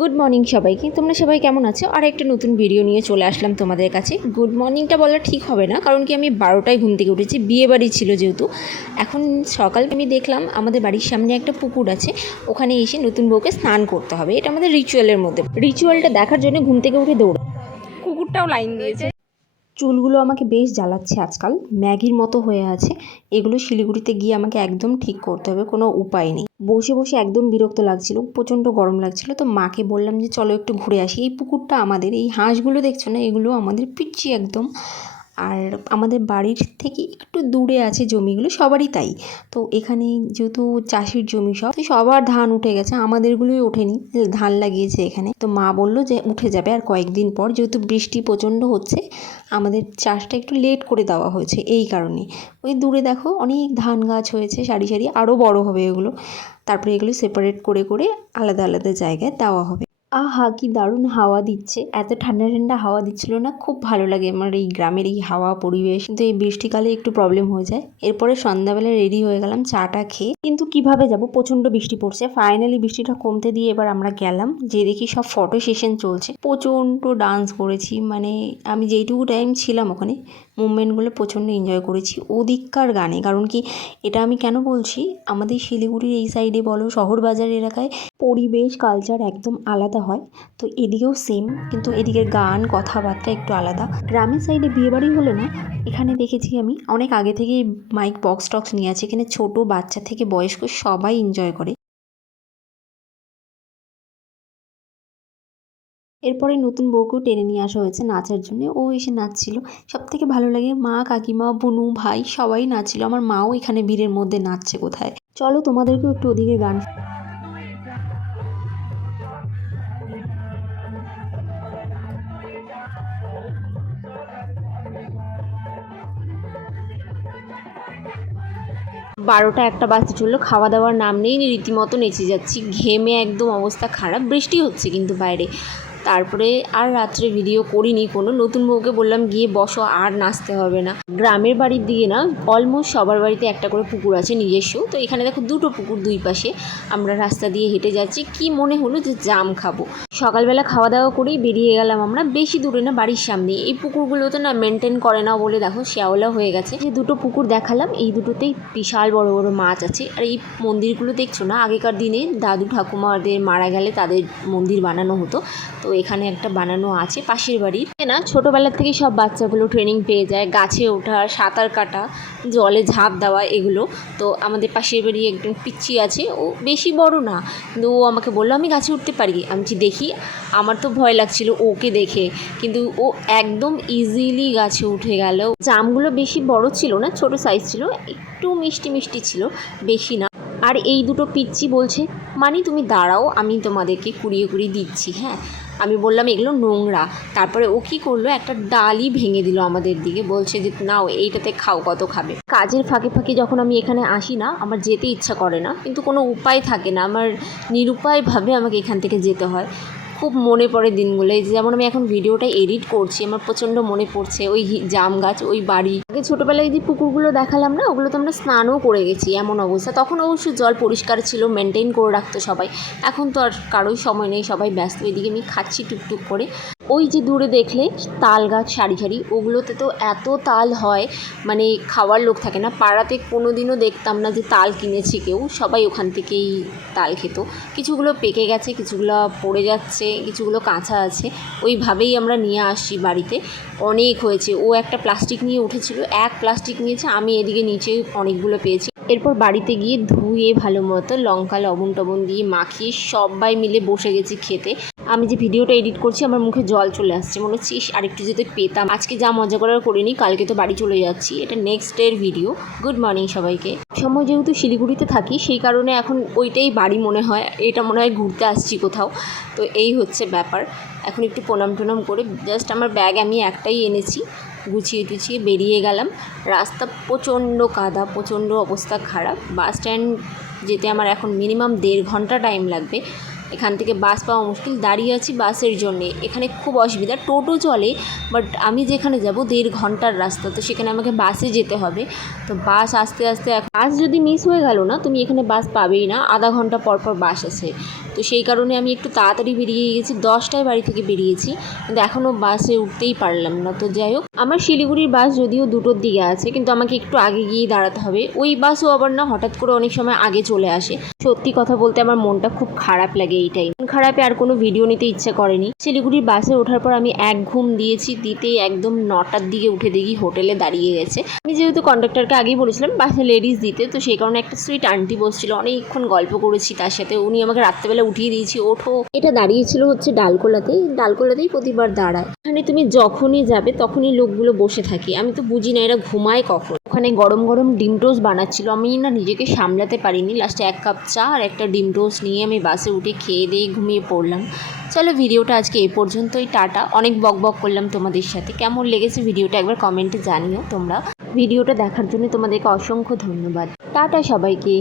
Good morning সবাইকে। তোমরা সবাই কেমন আছো? আর একটা নতুন ভিডিও নিয়ে চলে আসলাম তোমাদের কাছে। গুড মর্নিংটা বলা ঠিক হবে না, কারণ কি আমি 12টায় ঘুম থেকে উঠেছি, বিয়ে বাড়ি ছিল যেহেতু। এখন সকাল আমি দেখলাম আমাদের বাড়ির সামনে একটা পুকুর আছে, ওখানে এসে নতুন বউকে স্নান করতে হবে। এটা আমাদের রিচুয়ালের মধ্যে। রিচুয়ালটা দেখার জন্য ঘুম থেকে উঠে দৌড়। কুকুরটাও লাইন দিয়েছে। চুলগুলো আমাকে বেশ জ্বালাচ্ছে আজকাল, ম্যাগির মতো হয়ে আছে। এগুলো শিলিগুড়িতে গিয়ে আমাকে একদম ঠিক করতে হবে, কোনো উপায় নেই। বসে বসে একদম বিরক্ত লাগছিল, প্রচণ্ড গরম লাগছিল। তো মাকে বললাম যে চলো একটু ঘুরে আসি। এই পুকুরটা আমাদের, এই হাঁসগুলো দেখছো না, এগুলো আমাদের পিচ্ছি একদম। আর আমাদের বাড়ির থেকে একটু দূরে আছে জমিগুলো, সবারই তাই। তো এখানে যেহেতু চাষির জমি সব, তো সবার ধান উঠে গেছে, আমাদেরগুলোই ওঠেনি। ধান লাগিয়েছে এখানে। তো মা বললো যে উঠে যাবে আর কয়েকদিন পর, যেহেতু বৃষ্টি প্রচণ্ড হচ্ছে, আমাদের চাষটা একটু লেট করে দেওয়া হয়েছে এই কারণে। ওই দূরে দেখো অনেক ধান গাছ হয়েছে সারি সারি, আরও বড় হবে এগুলো। তারপরে এগুলো সেপারেট করে করে আলাদা আলাদা জায়গায় দেওয়া হবে। আহা কি দারুণ হাওয়া দিচ্ছে, এত ঠান্ডা ঠান্ডা হাওয়া দিচ্ছিল না, খুব ভালো লাগে আমার এই গ্রামের এই হাওয়া পরিবেশ। কিন্তু এই বৃষ্টিকালে একটু প্রবলেম হয়ে যায়। এরপরে সন্ধ্যাবেলা রেডি হয়ে গেলাম চাটা খেয়ে, কিন্তু কিভাবে যাব, প্রচণ্ড বৃষ্টি পড়ছে। ফাইনালি বৃষ্টিটা কমতে দিয়ে এবার আমরা গেলাম, যে দেখি সব ফটো সেশন চলছে। প্রচণ্ড ডান্স করেছি, মানে আমি যেইটুকু টাইম ছিলাম ওখানে মুভমেন্টগুলো প্রচণ্ড এনজয় করেছি ওদিককার গানে। কারণ কি এটা আমি কেন বলছি, আমাদের শিলিগুড়ির এই সাইডে বলো, শহর বাজার এলাকায় পরিবেশ কালচার একদম আলাদা হয়। তো এদিকেও সেম, কিন্তু এদিকের গান কথাবার্তা একটু আলাদা। গ্রামের সাইডে বিয়েবাড়ি হলে না, এখানে দেখেছি আমি অনেক আগে থেকে মাইক বক্স টক্স নিয়ে আছে, এখানে ছোট বাচ্চা থেকে বয়স্ক সবাই এনজয় করে। এরপরে নতুন বউকেও টেনে নিয়ে আসা হয়েছে নাচার জন্য, ও এসে নাচছিল। সব থেকে ভালো লাগে মা কাকিমা বুনু ভাই সবাই নাচছিল, আমার মাও এখানে ভিড়ের মধ্যে নাচছে কোথায়। চলো তোমাদেরকেও একটু ওদিকে গান। বারোটা একটা বাজতে চললো, খাওয়া দাওয়ার নাম নেই, রীতিমতো নেচে যাচ্ছি, ঘেমে একদম অবস্থা খারাপ। বৃষ্টি হচ্ছে কিন্তু বাইরে। তারপরে আর রাত্রে ভিডিও করিনি কোনো। নতুন বউকে বললাম গিয়ে বসো, আর নাচতে হবে না। গ্রামের বাড়ির দিকে না অলমোস্ট সবার বাড়িতে একটা করে পুকুর আছে নিজস্ব। তো এখানে দেখো দুটো পুকুর দুই পাশে। আমরা রাস্তা দিয়ে হেঁটে যাচ্ছি, কি মনে হলো যে জাম খাবো। সকালবেলা খাওয়া দাওয়া করেই বেরিয়ে গেলাম আমরা, বেশি দূরে না, বাড়ির সামনে। এই পুকুরগুলোতে না মেনটেন করে না বলে দেখো শ্যাওলা হয়ে গেছে। যে দুটো পুকুর দেখালাম, এই দুটোতেই বিশাল বড় বড় মাছ আছে। আর এই মন্দিরগুলো দেখছো না, আগেকার দিনে দাদু ঠাকুমাদের মারা গেলে তাদের মন্দির বানানো হতো। তো এখানে একটা বানানো আছে পাশের বাড়ির না। ছোটোবেলার থেকেই সব বাচ্চাগুলো ট্রেনিং পেয়ে যায়, গাছে ওঠা, সাঁতার কাটা, জলে ঝাঁপ দেওয়া এগুলো। তো আমাদের পাশের বাড়ি একজন পিচ্চি আছে, ও বেশি বড় না, কিন্তু ও আমাকে বললো আমি গাছে উঠতে পারি। আমি দেখি, আমার তো ভয় লাগছিল ওকে দেখে, কিন্তু ও একদম ইজিলি গাছে উঠে গেল। জামগুলো বেশি বড় ছিল না, ছোট সাইজ ছিল, একটু মিষ্টি মিষ্টি ছিল, বেশি না। আর এই দুটো পিচ্চি বলছে মানে তুমি দাঁড়াও, আমি তোমাদেরকে কুড়িয়ে কুড়িয়ে দিচ্ছি। হ্যাঁ, আমি বললাম এগুলো নোংরা। তারপরে ও কী করলো, একটা ডালই ভেঙে দিল আমাদের দিকে, বলছে যে নাও এইটাতে খাও, কত খাবে। কাজের ফাঁকে ফাঁকে যখন আমি এখানে আসি না, আমার যেতে ইচ্ছা করে না, কিন্তু কোনো উপায় থাকে না, আমার নিরুপায়ভাবে আমাকে এখান থেকে যেতে হয়। খুব মনে পড়ে দিনগুলো। এই যেমন আমি এখন ভিডিওটা এডিট করছি, আমার প্রচণ্ড মনে পড়ছে ওই জাম গাছ, ওই বাড়ি। আগে ছোটোবেলায় যে পুকুরগুলো দেখালাম না, ওগুলোতে আমরা স্নানও করে গেছি, এমন অবস্থা। তখন অবশ্য জল পরিষ্কার ছিল, মেনটেন করে রাখতো সবাই। এখন তো আর কারোই সময় নেই, সবাই ব্যস্ত। এদিকে আমি খাচ্ছি টুকটুক করে। ওই যে দূরে দেখলে তাল গাছ সারি সারি, ওগুলোতে তো এত তাল হয়, মানে খাওয়ার লোক থাকে না। পাড়াতে কোনো দিনও দেখতাম না যে তাল কিনেছে কেউ, সবাই ওখান থেকেই তাল খেত। কিছুগুলো পেকে গেছে, কিছুগুলো পড়ে যাচ্ছে, কিছুগুলো কাঁচা আছে, ওইভাবেই আমরা নিয়ে আসছি বাড়িতে। অনেক হয়েছে। ও একটা প্লাস্টিক নিয়ে উঠেছিল, এক প্লাস্টিক নিয়েছে, আমি এদিকে নিচে অনেকগুলো পেয়েছি। এরপর বাড়িতে গিয়ে ধুয়ে ভালো মতো লঙ্কা লবণ টবণ দিয়ে মাখিয়ে সবাই মিলে বসে গেছি খেতে। আমি যে ভিডিওটা এডিট করছি, আমার মুখে জল চলে আসছে, মনে হচ্ছে আরেকটু যদি পেতাম। আজকে যা মজা করার করিনি, কালকে তো বাড়ি চলে যাচ্ছি, এটা নেক্সট ডের ভিডিও। গুড মর্নিং সবাইকে। সময় যেহেতু শিলিগুড়িতে থাকি, সেই কারণে এখন ওইটাই বাড়ি মনে হয়, এটা মনে হয় ঘুরতে আসছি কোথাও। তো এই হচ্ছে ব্যাপার। এখন একটু প্রণাম টনাম করে জাস্ট আমার ব্যাগ আমি একটাই এনেছি, গুছিয়ে টুছিয়ে বেরিয়ে গেলাম। রাস্তা প্রচণ্ড কাদা, প্রচণ্ড অবস্থা খারাপ। বাস স্ট্যান্ড যেতে আমার এখন মিনিমাম 1.5 ঘন্টা টাইম লাগবে। এখান থেকে বাস পাওয়া মুশকিল, দাঁড়িয়ে আছি বাসের জন্যে। এখানে খুব অসুবিধা, টোটো চলে বাট আমি যেখানে যাব 1.5 ঘন্টার রাস্তা, তো সেখানে আমাকে বাসে যেতে হবে। তো বাস আস্তে আস্তে বাস যদি মিস হয়ে গেল না, তুমি এখানে বাস পাবেই না, আধা ঘন্টা পর পর বাস আসে। তো সেই কারণে আমি একটু তাড়াতাড়ি বেরিয়ে গেছি, 10টায় বাড়ি থেকে বেরিয়েছি, কিন্তু এখনও বাসে উঠতেই পারলাম না। তো যাই হোক, আমার শিলিগুড়ির বাস যদিও 2টোর দিকে আছে, কিন্তু আমাকে একটু আগে গিয়েই দাঁড়াতে হবে। ওই বাসও আবার না হঠাৎ করে অনেক সময় আগে চলে আসে। সত্যি কথা বলতে আমার মনটা খুব খারাপ লাগে এই টাইম। মন খারাপে আর কোনো ভিডিও নিতে ইচ্ছা করেনি। শিলিগুড়ির বাসে ওঠার পর আমি এক ঘুম দিয়েছি, দিতেই একদম 9টার দিকে উঠে দেখি হোটেলে দাঁড়িয়ে গেছে। আমি যেহেতু কন্ডাক্টরকে আগেই বলেছিলাম বাসে লেডিস দিতে, তো সেই কারণে একটা সুইট আন্টি বসছিল, অনেকক্ষণ গল্প করেছি তার সাথে। উনি আমাকে রাত্রেবেলা উঠিয়ে দিয়েছি, ওঠো। এটা দাঁড়িয়েছিল হচ্ছে ডালকোলাতেই প্রতিবার দাঁড়ায়। এখানে তুমি যখনই যাবে তখনই লোকগুলো বসে থাকে, আমি তো বুঝি না এরা ঘুমায় কখন। ওখানে গরম গরম ডিম টোস্ট বানাচ্ছিল, আমি না নিজেকে সামলাতে পারিনি, লাস্টে 1 কাপ চা আর একটা ডিম টোস্ট নিয়ে আমি বাসে উঠে খেয়ে দিয়ে ঘুমিয়ে পড়লাম। চলো, ভিডিওটা আজকে এই পর্যন্তই, টাটা। অনেক বক করলাম তোমাদের সাথে, কেমন লেগেছে ভিডিওটা একবার কমেন্টে জানিও তোমরা। ভিডিওটা দেখার জন্য তোমাদেরকে অসংখ্য ধন্যবাদ। টাটা সবাইকে।